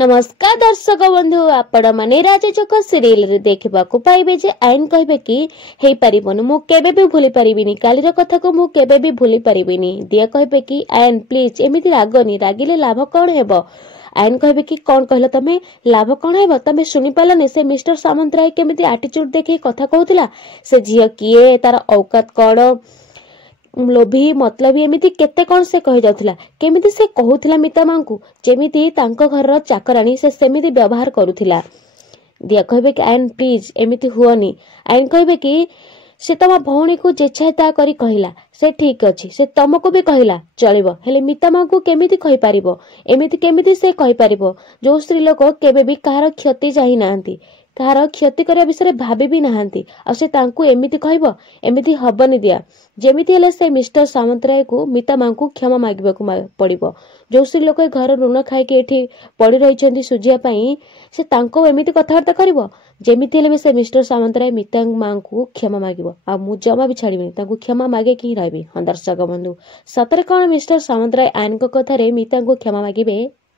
नमस्कार दर्शक बंधु आपण माने राजचक सीरियल रे देखबा को पाइबे जे आईन कहबे कि हेई परिबन मु केबे भी भूली परिबिनी कालीर कथा को मु केबे भी भूली परिबिनी दिया कहबे कि आईन प्लीज एमिति रागनी रागिले लाभ कोन हेबो आईन कहबे कि कोन कहलो तमे लाभ कोन हेबो तमे सुनि पालने से मिस्टर सामंतराय केमिति एटीट्यूड देखि कथा कहउतिला से झियो किए तार औकात कोन लोभी मतलबी एमिति केते कोन से कहि जाउथिला केमिति से कहउथिला मिता मांकु जेमिति तांको घरर चाकरानी से सेमिति व्यवहार करूथिला दिया कहबे कि आईन प्लीज एमिति हुअनी आईन कहबे कि से तम भौणी को जेछाता करी कहिला से ठीक अछि से तमको भी कहिला चलिबो हेले मिता मांकु केमिति कहि परिबो एमिति केमिति से कहि परिबो जो स्त्री लोक केबे भी कार क्षति चाहि नांती कार क्षति करिया विषय भाबी भी नांती आ से तांकु एमिति कहबो एमिति हबनी दिया जेमिति हेले से मिस्टर सामंतराय को मिता मांकु क्षमा मागिबा को पड़िबो जो स्त्री लोक घर ऋण खाई के एठी पड़ी रहिचंती सुजिया पई से तांको एमिति कथावार्ता करिवो जेमिति हेले से मिस्टर सामंतराय मिता मांकु क्षमा मागिबो आ मु जमा भी छाड़िबिनी तांकु क्षमा मागे कि रहबी हां दर्शक बंधु सतरे कोन मिस्टर सामंतराय आईन को कथा रे मिता को क्षमा मागिबे